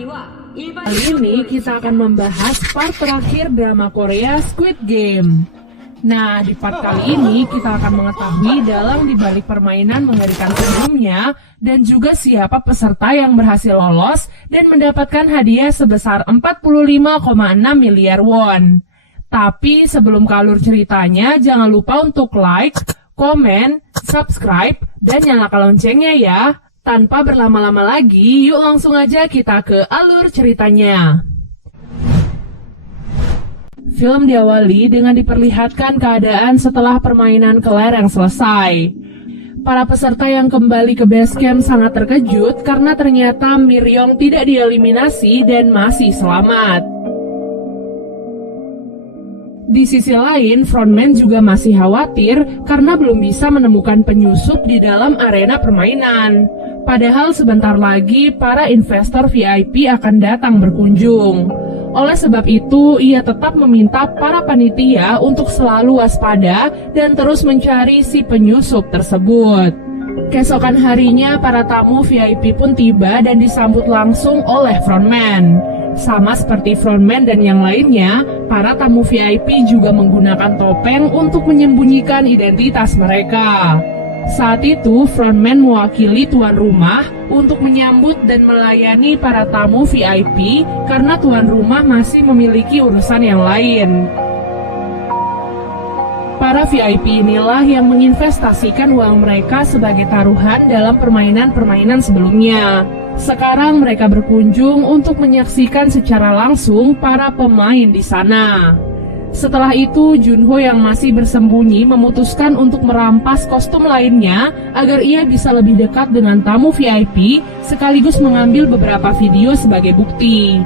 Kali ini kita akan membahas part terakhir drama Korea Squid Game. Nah, di part kali ini kita akan mengetahui dalang dibalik permainan mengerikan sebelumnya dan juga siapa peserta yang berhasil lolos dan mendapatkan hadiah sebesar 45,6 miliar won. Tapi sebelum ke alur ceritanya, jangan lupa untuk like, komen, subscribe, dan nyalakan loncengnya ya. Tanpa berlama-lama lagi, yuk langsung aja kita ke alur ceritanya. Film diawali dengan diperlihatkan keadaan setelah permainan kelereng selesai. Para peserta yang kembali ke base camp sangat terkejut karena ternyata Miryong tidak dieliminasi dan masih selamat. Di sisi lain, frontman juga masih khawatir karena belum bisa menemukan penyusup di dalam arena permainan. Padahal sebentar lagi para investor VIP akan datang berkunjung. Oleh sebab itu, ia tetap meminta para panitia untuk selalu waspada dan terus mencari si penyusup tersebut. Keesokan harinya, para tamu VIP pun tiba dan disambut langsung oleh frontman. Sama seperti frontman dan yang lainnya, para tamu VIP juga menggunakan topeng untuk menyembunyikan identitas mereka. Saat itu, frontman mewakili tuan rumah untuk menyambut dan melayani para tamu VIP karena tuan rumah masih memiliki urusan yang lain. Para VIP inilah yang menginvestasikan uang mereka sebagai taruhan dalam permainan-permainan sebelumnya. Sekarang mereka berkunjung untuk menyaksikan secara langsung para pemain di sana. Setelah itu, Junho yang masih bersembunyi memutuskan untuk merampas kostum lainnya agar ia bisa lebih dekat dengan tamu VIP sekaligus mengambil beberapa video sebagai bukti.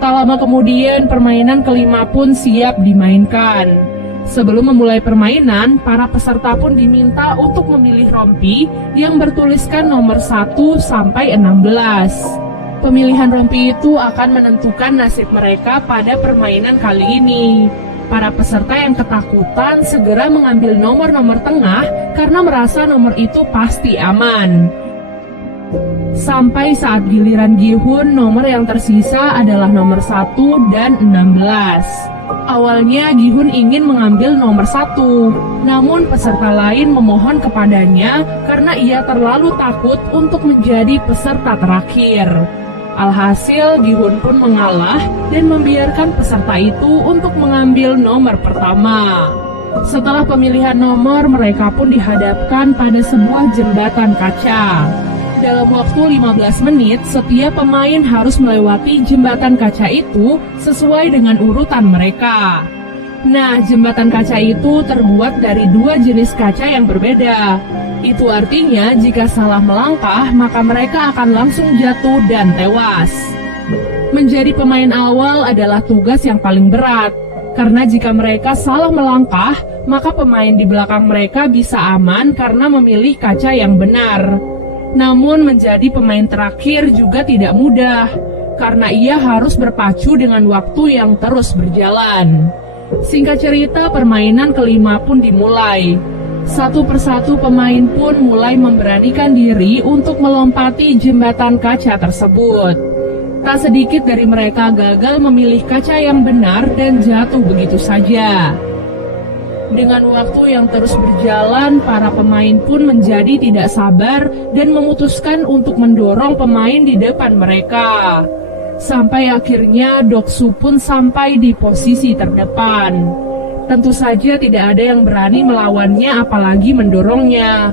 Tak lama kemudian, permainan kelima pun siap dimainkan. Sebelum memulai permainan, para peserta pun diminta untuk memilih rompi yang bertuliskan nomor 1 sampai 16. Pemilihan rompi itu akan menentukan nasib mereka pada permainan kali ini. Para peserta yang ketakutan segera mengambil nomor-nomor tengah karena merasa nomor itu pasti aman. Sampai saat giliran Gi-hun, nomor yang tersisa adalah nomor 1 dan 16. Awalnya Gi-hun ingin mengambil nomor 1, namun peserta lain memohon kepadanya karena ia terlalu takut untuk menjadi peserta terakhir. Alhasil, Gi-hun pun mengalah dan membiarkan peserta itu untuk mengambil nomor pertama. Setelah pemilihan nomor, mereka pun dihadapkan pada sebuah jembatan kaca. Dalam waktu 15 menit, setiap pemain harus melewati jembatan kaca itu sesuai dengan urutan mereka. Nah, jembatan kaca itu terbuat dari 2 jenis kaca yang berbeda. Itu artinya jika salah melangkah, maka mereka akan langsung jatuh dan tewas. Menjadi pemain awal adalah tugas yang paling berat, karena jika mereka salah melangkah, maka pemain di belakang mereka bisa aman karena memilih kaca yang benar. Namun menjadi pemain terakhir juga tidak mudah, karena ia harus berpacu dengan waktu yang terus berjalan. Singkat cerita, permainan kelima pun dimulai. Satu persatu pemain pun mulai memberanikan diri untuk melompati jembatan kaca tersebut. Tak sedikit dari mereka gagal memilih kaca yang benar dan jatuh begitu saja. Dengan waktu yang terus berjalan, para pemain pun menjadi tidak sabar dan memutuskan untuk mendorong pemain di depan mereka. Sampai akhirnya Doksu pun sampai di posisi terdepan. Tentu saja tidak ada yang berani melawannya apalagi mendorongnya.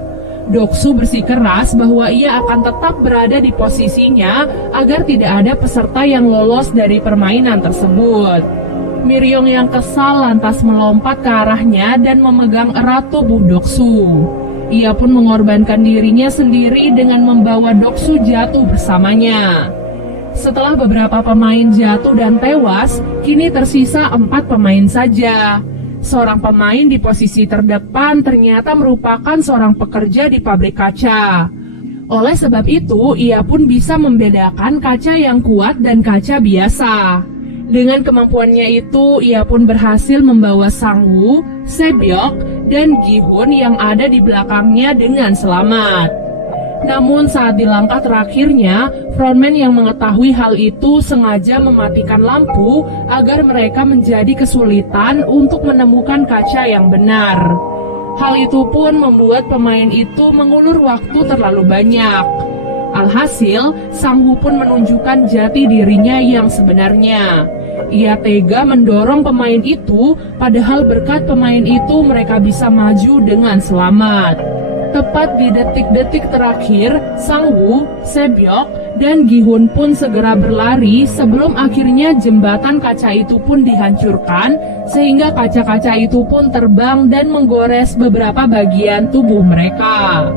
Doksu bersikeras bahwa ia akan tetap berada di posisinya agar tidak ada peserta yang lolos dari permainan tersebut. Miryong yang kesal lantas melompat ke arahnya dan memegang erat tubuh Doksu. Ia pun mengorbankan dirinya sendiri dengan membawa Doksu jatuh bersamanya. Setelah beberapa pemain jatuh dan tewas, kini tersisa 4 pemain saja. Seorang pemain di posisi terdepan ternyata merupakan seorang pekerja di pabrik kaca. Oleh sebab itu, ia pun bisa membedakan kaca yang kuat dan kaca biasa. Dengan kemampuannya itu, ia pun berhasil membawa Sang-woo, Se-byuk, dan Gi-hun yang ada di belakangnya dengan selamat. Namun saat di langkah terakhirnya, frontman yang mengetahui hal itu sengaja mematikan lampu agar mereka menjadi kesulitan untuk menemukan kaca yang benar. Hal itu pun membuat pemain itu mengulur waktu terlalu banyak. Alhasil, Sang Woo pun menunjukkan jati dirinya yang sebenarnya. Ia tega mendorong pemain itu, padahal berkat pemain itu mereka bisa maju dengan selamat. Tepat di detik-detik terakhir, Sang Woo, Sebyok, dan Gi-hun pun segera berlari sebelum akhirnya jembatan kaca itu pun dihancurkan, sehingga kaca-kaca itu pun terbang dan menggores beberapa bagian tubuh mereka.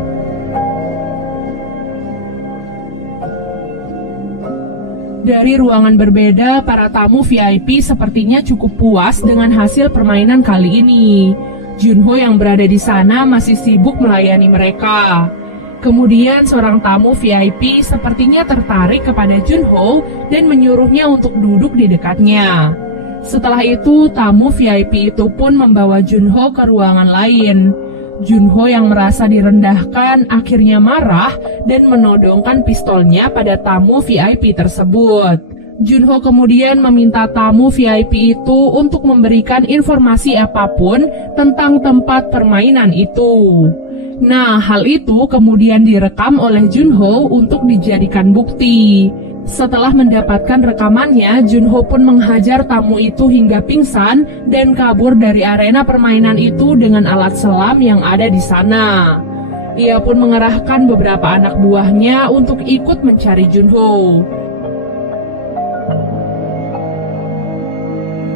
Dari ruangan berbeda, para tamu VIP sepertinya cukup puas dengan hasil permainan kali ini. Junho yang berada di sana masih sibuk melayani mereka. Kemudian seorang tamu VIP sepertinya tertarik kepada Junho dan menyuruhnya untuk duduk di dekatnya. Setelah itu, tamu VIP itu pun membawa Junho ke ruangan lain. Junho yang merasa direndahkan akhirnya marah dan menodongkan pistolnya pada tamu VIP tersebut. Junho kemudian meminta tamu VIP itu untuk memberikan informasi apapun tentang tempat permainan itu. Nah, hal itu kemudian direkam oleh Junho untuk dijadikan bukti. Setelah mendapatkan rekamannya, Junho pun menghajar tamu itu hingga pingsan dan kabur dari arena permainan itu dengan alat selam yang ada di sana. Ia pun mengerahkan beberapa anak buahnya untuk ikut mencari Junho.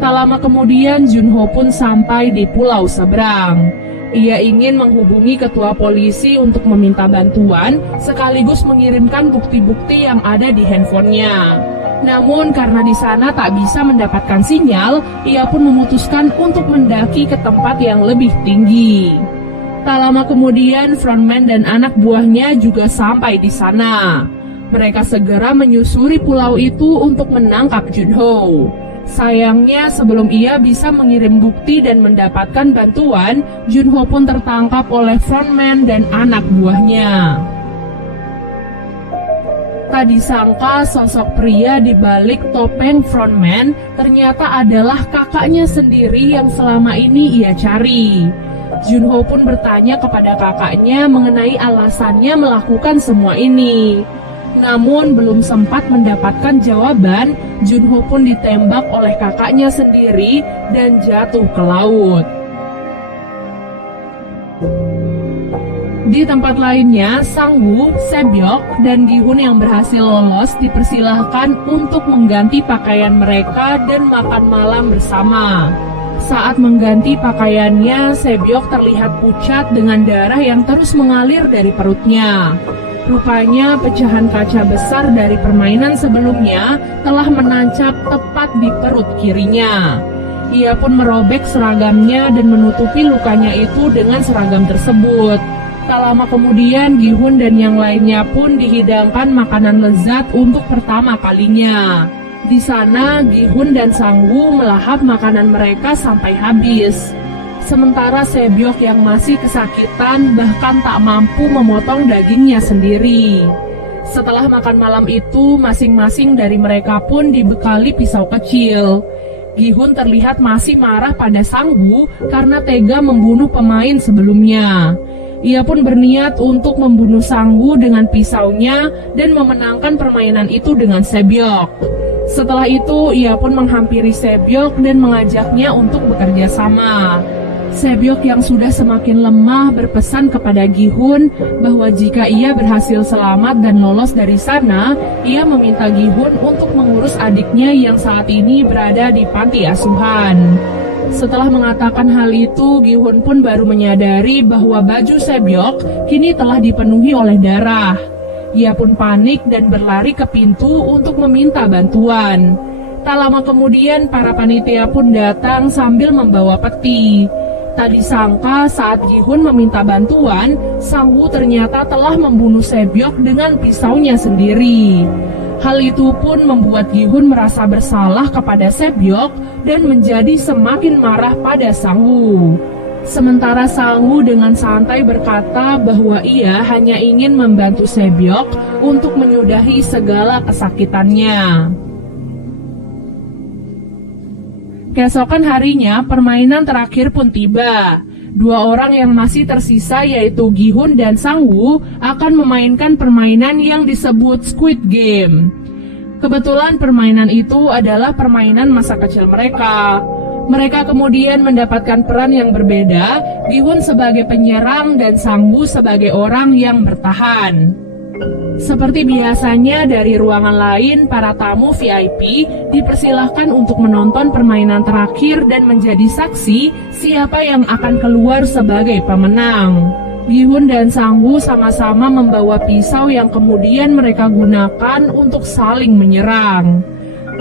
Tak lama kemudian, Junho pun sampai di pulau seberang. Ia ingin menghubungi ketua polisi untuk meminta bantuan, sekaligus mengirimkan bukti-bukti yang ada di handphonenya. Namun karena di sana tak bisa mendapatkan sinyal, ia pun memutuskan untuk mendaki ke tempat yang lebih tinggi. Tak lama kemudian, frontman dan anak buahnya juga sampai di sana. Mereka segera menyusuri pulau itu untuk menangkap Junho. Sayangnya sebelum ia bisa mengirim bukti dan mendapatkan bantuan, Junho pun tertangkap oleh frontman dan anak buahnya. Tak disangka sosok pria di balik topeng frontman ternyata adalah kakaknya sendiri yang selama ini ia cari. Junho pun bertanya kepada kakaknya mengenai alasannya melakukan semua ini. Namun belum sempat mendapatkan jawaban, Junho pun ditembak oleh kakaknya sendiri dan jatuh ke laut. Di tempat lainnya, Sang Woo, Sebyok, dan Gi-hun yang berhasil lolos dipersilahkan untuk mengganti pakaian mereka dan makan malam bersama. Saat mengganti pakaiannya, Sebyok terlihat pucat dengan darah yang terus mengalir dari perutnya. Rupanya pecahan kaca besar dari permainan sebelumnya telah menancap tepat di perut kirinya. Ia pun merobek seragamnya dan menutupi lukanya itu dengan seragam tersebut. Tak lama kemudian, Gi-hun dan yang lainnya pun dihidangkan makanan lezat untuk pertama kalinya. Di sana, Gi-hun dan Sang Woo melahap makanan mereka sampai habis. Sementara Sebyok yang masih kesakitan bahkan tak mampu memotong dagingnya sendiri. Setelah makan malam itu, masing-masing dari mereka pun dibekali pisau kecil. Gi-hun terlihat masih marah pada Sang Woo karena tega membunuh pemain sebelumnya. Ia pun berniat untuk membunuh Sang Woo dengan pisaunya dan memenangkan permainan itu dengan Sebyok. Setelah itu, ia pun menghampiri Sebyok dan mengajaknya untuk bekerja sama. Sebyok yang sudah semakin lemah berpesan kepada Gi-hun bahwa jika ia berhasil selamat dan lolos dari sana, ia meminta Gi-hun untuk mengurus adiknya yang saat ini berada di panti asuhan. Setelah mengatakan hal itu, Gi-hun pun baru menyadari bahwa baju Sebyok kini telah dipenuhi oleh darah. Ia pun panik dan berlari ke pintu untuk meminta bantuan. Tak lama kemudian, para panitia pun datang sambil membawa peti. Tak disangka saat Gi-hun meminta bantuan, Sang Woo ternyata telah membunuh Sebyok dengan pisaunya sendiri. Hal itu pun membuat Gi-hun merasa bersalah kepada Sebyok dan menjadi semakin marah pada Sang Woo. Sementara Sangwoo dengan santai berkata bahwa ia hanya ingin membantu Sebyok untuk menyudahi segala kesakitannya. Keesokan harinya, permainan terakhir pun tiba. Dua orang yang masih tersisa yaitu Gi-hun dan Sangwoo akan memainkan permainan yang disebut Squid Game. Kebetulan permainan itu adalah permainan masa kecil mereka. Mereka kemudian mendapatkan peran yang berbeda, Gi-hun sebagai penyerang dan Sangwoo sebagai orang yang bertahan. Seperti biasanya dari ruangan lain, para tamu VIP dipersilahkan untuk menonton permainan terakhir dan menjadi saksi siapa yang akan keluar sebagai pemenang. Gi-hun dan Sangwoo sama-sama membawa pisau yang kemudian mereka gunakan untuk saling menyerang.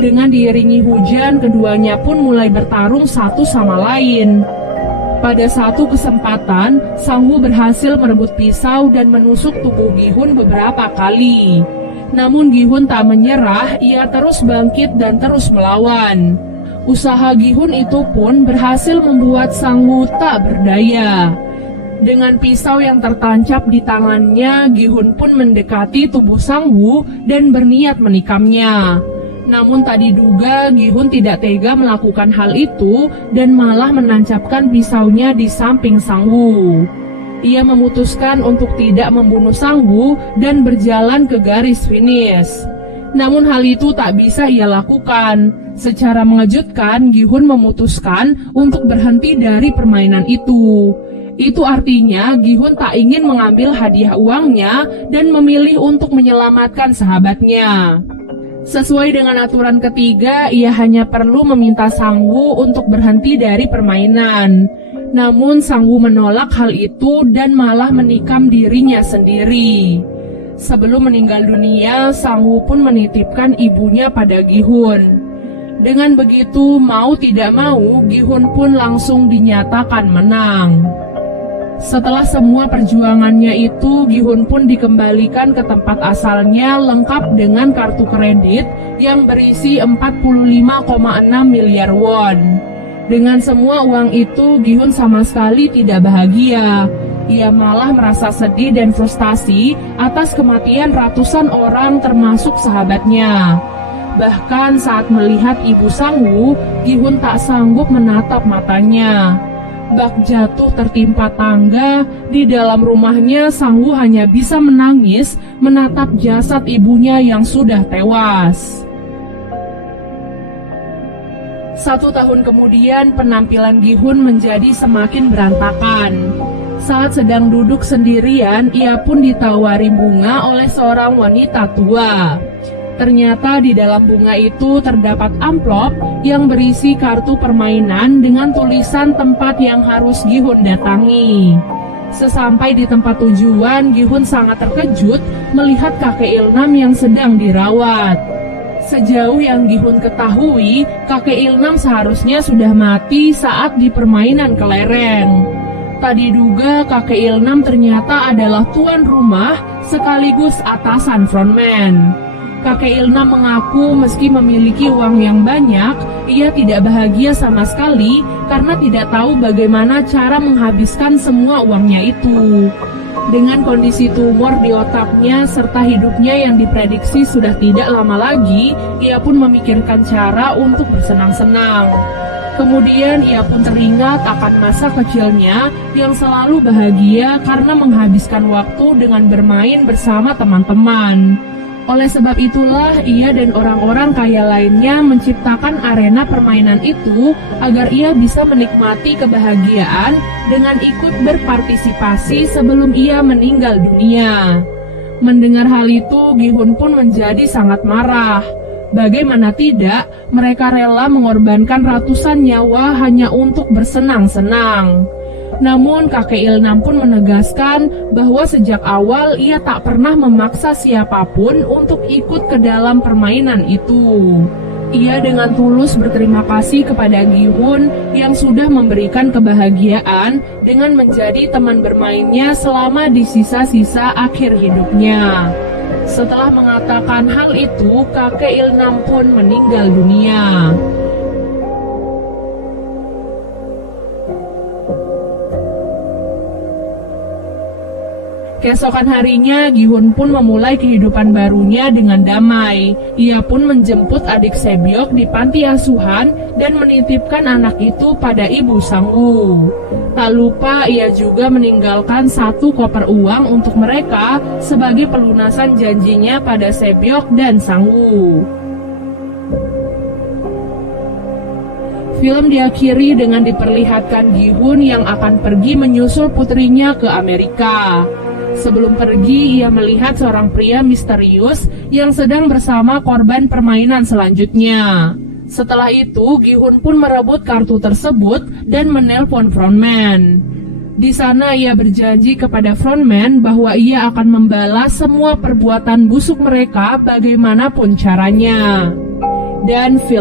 Dengan diiringi hujan, keduanya pun mulai bertarung satu sama lain. Pada satu kesempatan, Sangwoo berhasil merebut pisau dan menusuk tubuh Gi-hun beberapa kali. Namun Gi-hun tak menyerah, ia terus bangkit dan terus melawan. Usaha Gi-hun itu pun berhasil membuat Sangwoo tak berdaya. Dengan pisau yang tertancap di tangannya, Gi-hun pun mendekati tubuh Sangwoo dan berniat menikamnya. Namun tak diduga, Gi-hun tidak tega melakukan hal itu dan malah menancapkan pisaunya di samping Sangwoo. Ia memutuskan untuk tidak membunuh Sangwoo dan berjalan ke garis finish. Namun hal itu tak bisa ia lakukan. Secara mengejutkan, Gi-hun memutuskan untuk berhenti dari permainan itu. Itu artinya Gi-hun tak ingin mengambil hadiah uangnya dan memilih untuk menyelamatkan sahabatnya. Sesuai dengan aturan ketiga, ia hanya perlu meminta Sangwoo untuk berhenti dari permainan. Namun Sangwoo menolak hal itu dan malah menikam dirinya sendiri. Sebelum meninggal dunia, Sangwoo pun menitipkan ibunya pada Gi-hun. Dengan begitu, mau tidak mau, Gi-hun pun langsung dinyatakan menang. Setelah semua perjuangannya itu, Gi-hun pun dikembalikan ke tempat asalnya lengkap dengan kartu kredit yang berisi 45,6 miliar won. Dengan semua uang itu, Gi-hun sama sekali tidak bahagia. Ia malah merasa sedih dan frustasi atas kematian ratusan orang termasuk sahabatnya. Bahkan saat melihat ibu Sangwoo, Gi-hun tak sanggup menatap matanya. Bak jatuh tertimpa tangga, di dalam rumahnya Sangwoo hanya bisa menangis menatap jasad ibunya yang sudah tewas. 1 tahun kemudian, penampilan Gi-hun menjadi semakin berantakan. Saat sedang duduk sendirian, ia pun ditawari bunga oleh seorang wanita tua. Ternyata di dalam bunga itu terdapat amplop yang berisi kartu permainan dengan tulisan tempat yang harus Gi-hun datangi. Sesampai di tempat tujuan, Gi-hun sangat terkejut melihat kakek Ilnam yang sedang dirawat. Sejauh yang Gi-hun ketahui, kakek Ilnam seharusnya sudah mati saat di permainan kelereng. Tak diduga kakek Ilnam ternyata adalah tuan rumah sekaligus atasan frontman. Kakek Ilnam mengaku meski memiliki uang yang banyak, ia tidak bahagia sama sekali karena tidak tahu bagaimana cara menghabiskan semua uangnya itu. Dengan kondisi tumor di otaknya serta hidupnya yang diprediksi sudah tidak lama lagi, ia pun memikirkan cara untuk bersenang-senang. Kemudian ia pun teringat akan masa kecilnya yang selalu bahagia karena menghabiskan waktu dengan bermain bersama teman-teman. Oleh sebab itulah, ia dan orang-orang kaya lainnya menciptakan arena permainan itu agar ia bisa menikmati kebahagiaan dengan ikut berpartisipasi sebelum ia meninggal dunia. Mendengar hal itu, Gi-hun pun menjadi sangat marah. Bagaimana tidak, mereka rela mengorbankan ratusan nyawa hanya untuk bersenang-senang. Namun kakek Ilnam pun menegaskan bahwa sejak awal ia tak pernah memaksa siapapun untuk ikut ke dalam permainan itu. Ia dengan tulus berterima kasih kepada Gi-hun yang sudah memberikan kebahagiaan dengan menjadi teman bermainnya selama di sisa-sisa akhir hidupnya. Setelah mengatakan hal itu, kakek Ilnam pun meninggal dunia. Keesokan harinya, Gi-hun pun memulai kehidupan barunya dengan damai. Ia pun menjemput adik Sebyok di panti asuhan dan menitipkan anak itu pada ibu Sang-woo. Tak lupa ia juga meninggalkan 1 koper uang untuk mereka sebagai pelunasan janjinya pada Sebyok dan Sang-woo. Film diakhiri dengan diperlihatkan Gi-hun yang akan pergi menyusul putrinya ke Amerika. Sebelum pergi, ia melihat seorang pria misterius yang sedang bersama korban permainan selanjutnya. Setelah itu, Gi-hun pun merebut kartu tersebut dan menelpon frontman. Di sana ia berjanji kepada frontman bahwa ia akan membalas semua perbuatan busuk mereka bagaimanapun caranya. Dan film